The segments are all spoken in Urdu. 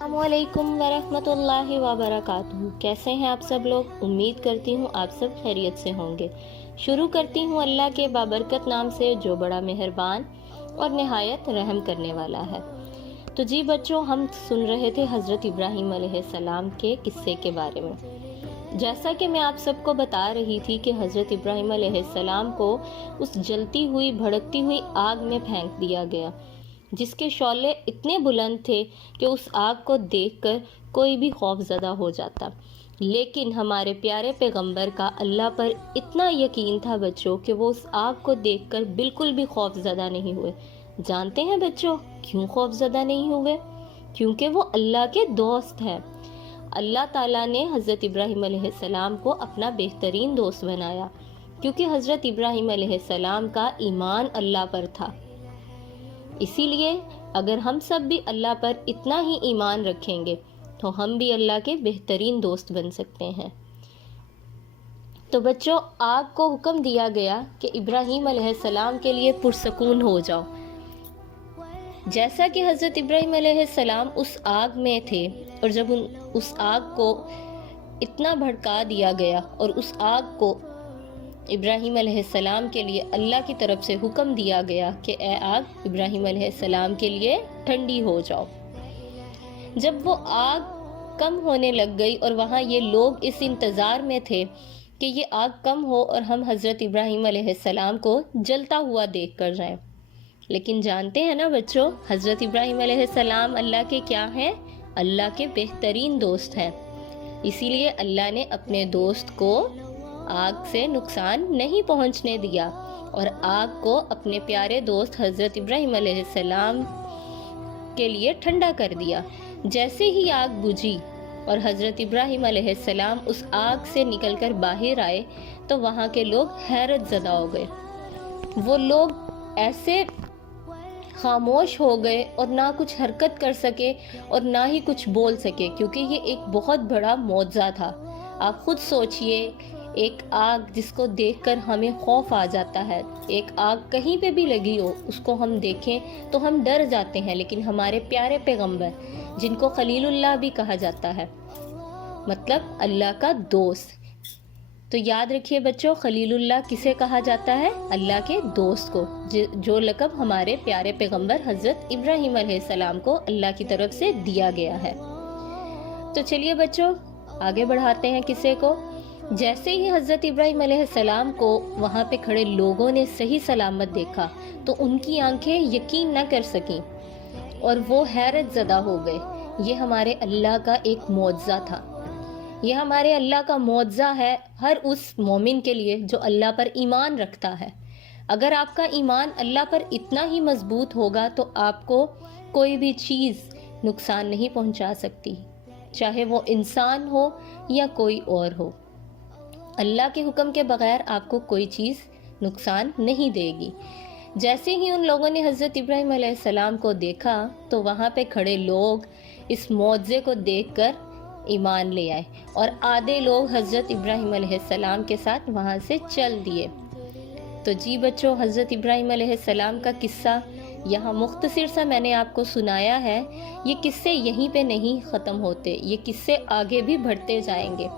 السلام علیکم ورحمۃ اللہ وبرکاتہ۔ کیسے ہیں آپ سب لوگ؟ امید کرتی ہوں آپ سب خیریت سے ہوں گے۔ شروع کرتی ہوں اللہ کے بابرکت نام سے جو بڑا مہربان اور نہایت رحم کرنے والا ہے۔ تو جی بچوں، ہم سن رہے تھے حضرت ابراہیم علیہ السلام کے قصے کے بارے میں۔ جیسا کہ میں آپ سب کو بتا رہی تھی کہ حضرت ابراہیم علیہ السلام کو اس جلتی ہوئی بھڑکتی ہوئی آگ میں پھینک دیا گیا، جس کے شعلے اتنے بلند تھے کہ اس آگ کو دیکھ کر کوئی بھی خوف زدہ ہو جاتا۔ لیکن ہمارے پیارے پیغمبر کا اللہ پر اتنا یقین تھا بچوں کہ وہ اس آگ کو دیکھ کر بالکل بھی خوف زدہ نہیں ہوئے۔ جانتے ہیں بچوں کیوں خوف زدہ نہیں ہوئے؟ کیونکہ وہ اللہ کے دوست ہیں۔ اللہ تعالیٰ نے حضرت ابراہیم علیہ السلام کو اپنا بہترین دوست بنایا، کیونکہ حضرت ابراہیم علیہ السلام کا ایمان اللہ پر تھا۔ اسی لیے اگر ہم سب بھی اللہ پر اتنا ہی ایمان رکھیں گے تو ہم بھی اللہ کے بہترین دوست بن سکتے ہیں۔ تو بچوں، آگ کو حکم دیا گیا کہ ابراہیم علیہ السلام کے لیے پرسکون ہو جاؤ۔ جیسا کہ حضرت ابراہیم علیہ السلام اس آگ میں تھے، اور جب اس آگ کو اتنا بھڑکا دیا گیا اور اس آگ کو ابراہیم علیہ السلام کے لیے اللہ کی طرف سے حکم دیا گیا کہ اے آگ ابراہیم علیہ السلام کے لیے ٹھنڈی ہو جاؤ۔ جب وہ آگ کم ہونے لگ گئی اور وہاں یہ لوگ اس انتظار میں تھے کہ یہ آگ کم ہو اور ہم حضرت ابراہیم علیہ السلام کو جلتا ہوا دیکھ کر جائیں، لیکن جانتے ہیں نا بچوں، حضرت ابراہیم علیہ السلام اللہ کے کیا ہیں؟ اللہ کے بہترین دوست ہیں۔ اسی لیے اللہ نے اپنے دوست کو آگ سے نقصان نہیں پہنچنے دیا اور آگ کو اپنے پیارے دوست حضرت ابراہیم علیہ السلام کے لیے ٹھنڈا کر دیا۔ جیسے ہی آگ بجھی اور حضرت ابراہیم علیہ السلام اس آگ سے نکل کر باہر آئے تو وہاں کے لوگ حیرت زدہ ہو گئے۔ وہ لوگ ایسے خاموش ہو گئے اور نہ کچھ حرکت کر سکے اور نہ ہی کچھ بول سکے، کیونکہ یہ ایک بہت بڑا معجزہ تھا۔ آپ خود سوچئے، ایک آگ جس کو دیکھ کر ہمیں خوف آ جاتا ہے، ایک آگ کہیں پہ بھی لگی ہو اس کو ہم دیکھیں تو ہم ڈر جاتے ہیں، لیکن ہمارے پیارے پیغمبر جن کو خلیل اللہ بھی کہا جاتا ہے، مطلب اللہ کا دوست، تو یاد رکھیے بچوں، خلیل اللہ کسے کہا جاتا ہے؟ اللہ کے دوست کو، جو لقب ہمارے پیارے پیغمبر حضرت ابراہیم علیہ السلام کو اللہ کی طرف سے دیا گیا ہے۔ تو چلیے بچوں آگے بڑھاتے ہیں قصے کو۔ جیسے ہی حضرت ابراہیم علیہ السلام کو وہاں پہ کھڑے لوگوں نے صحیح سلامت دیکھا تو ان کی آنکھیں یقین نہ کر سکیں اور وہ حیرت زدہ ہو گئے۔ یہ ہمارے اللہ کا ایک معجزہ تھا، یہ ہمارے اللہ کا معجزہ ہے ہر اس مومن کے لیے جو اللہ پر ایمان رکھتا ہے۔ اگر آپ کا ایمان اللہ پر اتنا ہی مضبوط ہوگا تو آپ کو کوئی بھی چیز نقصان نہیں پہنچا سکتی، چاہے وہ انسان ہو یا کوئی اور ہو۔ اللہ کے حکم کے بغیر آپ کو کوئی چیز نقصان نہیں دے گی۔ جیسے ہی ان لوگوں نے حضرت ابراہیم علیہ السلام کو دیکھا تو وہاں پہ کھڑے لوگ اس معجزے کو دیکھ کر ایمان لے آئے اور آدھے لوگ حضرت ابراہیم علیہ السلام کے ساتھ وہاں سے چل دیے۔ تو جی بچوں، حضرت ابراہیم علیہ السلام کا قصہ یہاں مختصر سا میں نے آپ کو سنایا ہے۔ یہ قصے یہیں پہ نہیں ختم ہوتے، یہ قصے آگے بھی بڑھتے جائیں گے۔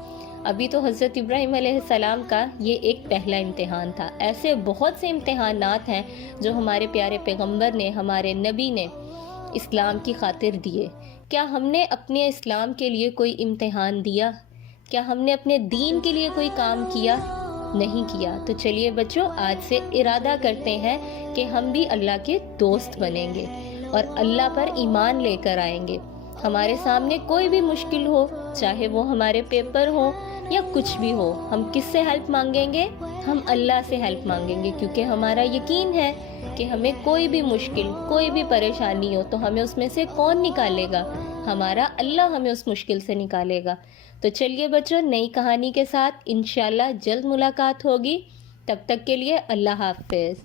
ابھی تو حضرت ابراہیم علیہ السلام کا یہ ایک پہلا امتحان تھا۔ ایسے بہت سے امتحانات ہیں جو ہمارے پیارے پیغمبر نے، ہمارے نبی نے اسلام کی خاطر دیے۔ کیا ہم نے اپنے اسلام کے لیے کوئی امتحان دیا؟ کیا ہم نے اپنے دین کے لیے کوئی کام کیا؟ نہیں کیا۔ تو چلیے بچوں آج سے ارادہ کرتے ہیں کہ ہم بھی اللہ کے دوست بنیں گے اور اللہ پر ایمان لے کر آئیں گے۔ ہمارے سامنے کوئی بھی مشکل ہو، چاہے وہ ہمارے پیپر ہو یا کچھ بھی ہو، ہم کس سے ہیلپ مانگیں گے؟ ہم اللہ سے ہیلپ مانگیں گے، کیونکہ ہمارا یقین ہے کہ ہمیں کوئی بھی مشکل، کوئی بھی پریشانی ہو تو ہمیں اس میں سے کون نکالے گا؟ ہمارا اللہ ہمیں اس مشکل سے نکالے گا۔ تو چلیے بچوں نئی کہانی کے ساتھ انشاءاللہ جلد ملاقات ہوگی، تب تک کے لیے اللہ حافظ۔